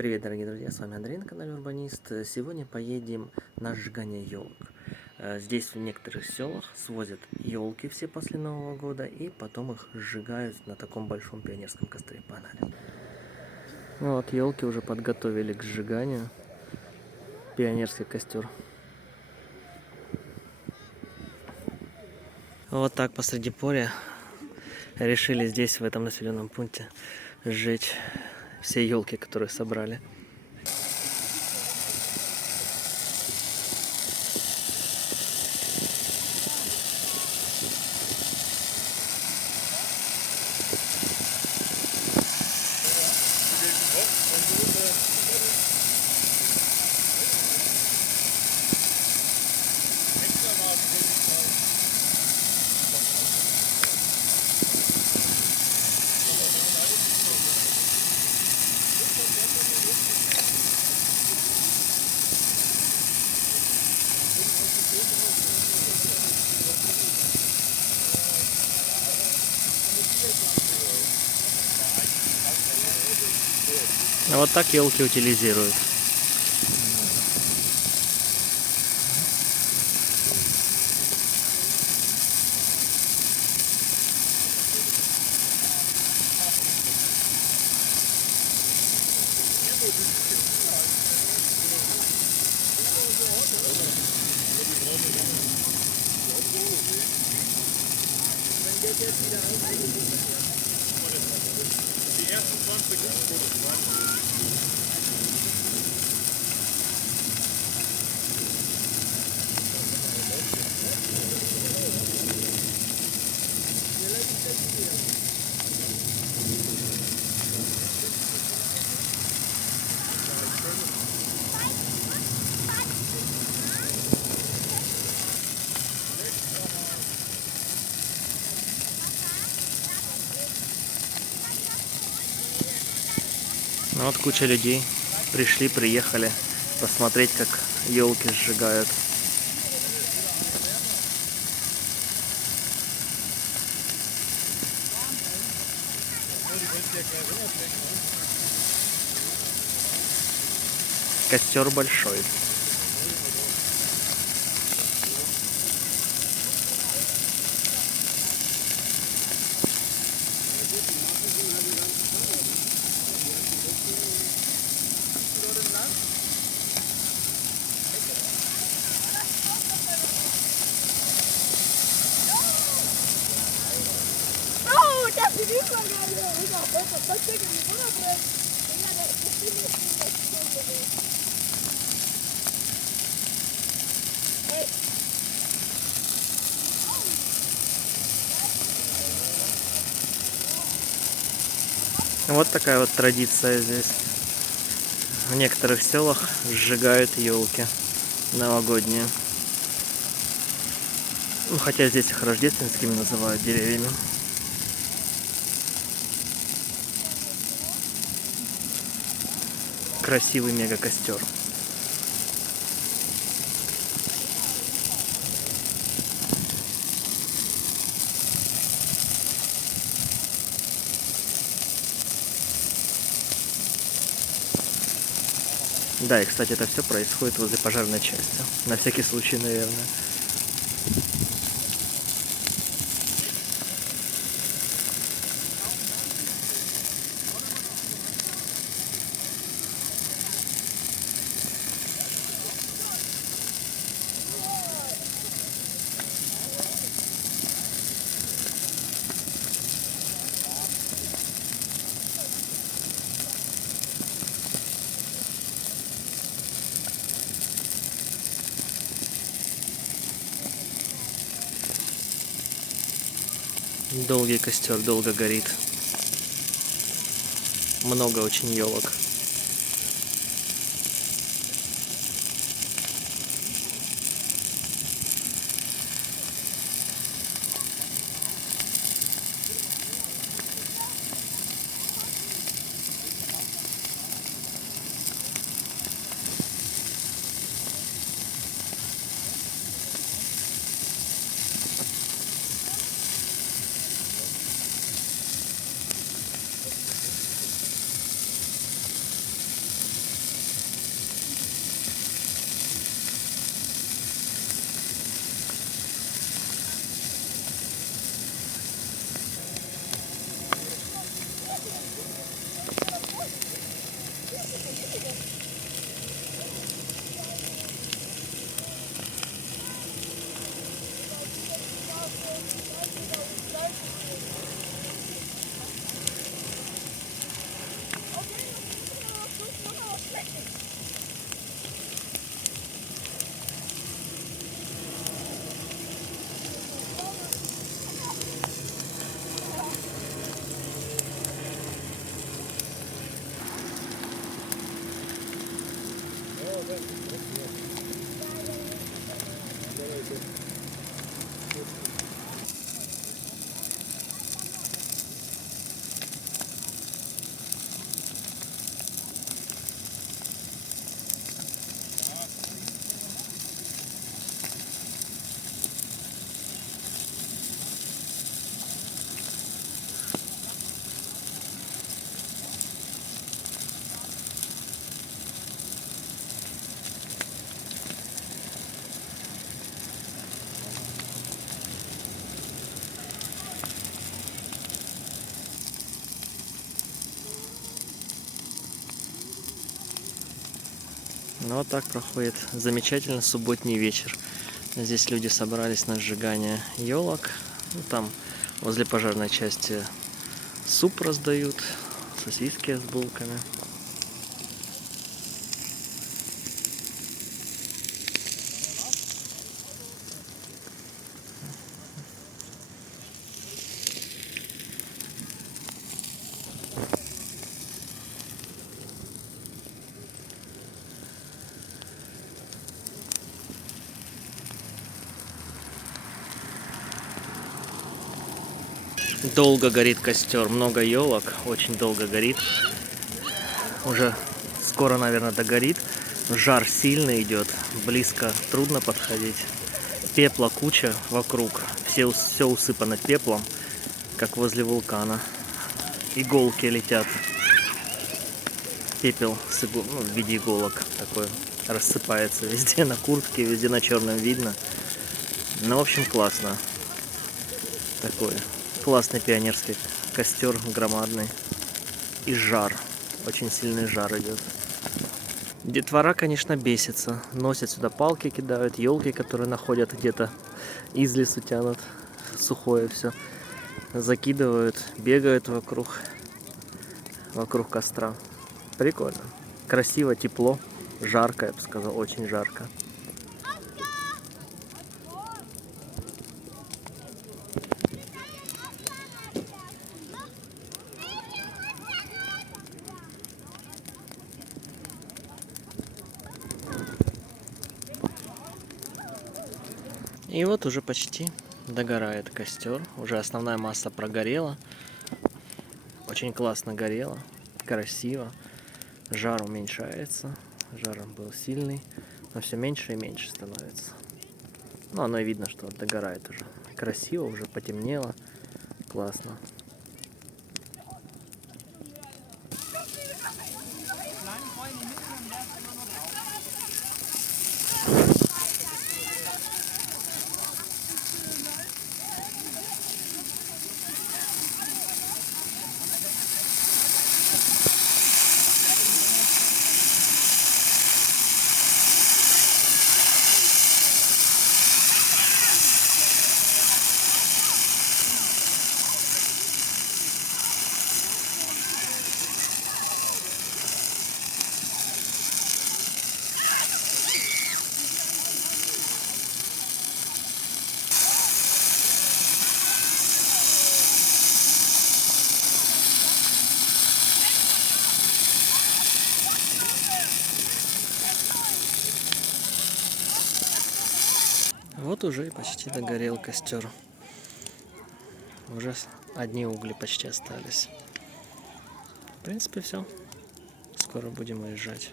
Привет, дорогие друзья, с вами Андрей на канале Урбанист. Сегодня поедем на сжигание елок. Здесь в некоторых селах свозят елки все после Нового года и потом их сжигают на таком большом пионерском костре. Погнали. Вот, елки уже подготовили к сжиганию. Пионерский костер. Вот так посреди поля решили здесь, в этом населенном пункте, сжечь все елки, которые собрали. Вот так елки утилизируют. Die ersten 20 Fotos waren. Ну вот куча людей приехали посмотреть, как елки сжигают. Костер большой. Вот такая вот традиция здесь. В некоторых селах сжигают елки новогодние. Ну, хотя здесь их рождественскими называют деревьями. Красивый мега костер. Да, и, кстати, это все происходит возле пожарной части. На всякий случай, наверное. Долгий костер, долго горит. Много очень елок. Ну вот так проходит замечательный субботний вечер. Здесь люди собрались на сжигание елок. Ну, там возле пожарной части суп раздают, сосиски с булками. Долго горит костер, много елок, очень долго горит. Уже скоро, наверное, догорит. Жар сильный идет, близко трудно подходить. Пепла куча вокруг, все усыпано пеплом, как возле вулкана. Иголки летят. Пепел в виде иголок такой рассыпается везде на куртке, везде на черном видно. Ну, в общем, классно. Такой классный пионерский костер, громадный. И жар. Очень сильный жар идет. Детвора, конечно, бесится. Носят сюда палки, кидают, елки, которые находят где-то из лесу тянут. Сухое все. Закидывают, бегают вокруг костра. Прикольно. Красиво, тепло. Жарко, я бы сказал, очень жарко. И вот уже почти догорает костер. Уже основная масса прогорела. Очень классно горело. Красиво. Жар уменьшается. Жар был сильный. Но все меньше и меньше становится. Ну, оно и видно, что догорает уже. Красиво, уже потемнело. Классно. Вот уже и почти догорел костер. Уже одни угли почти остались. В принципе, все. Скоро будем уезжать.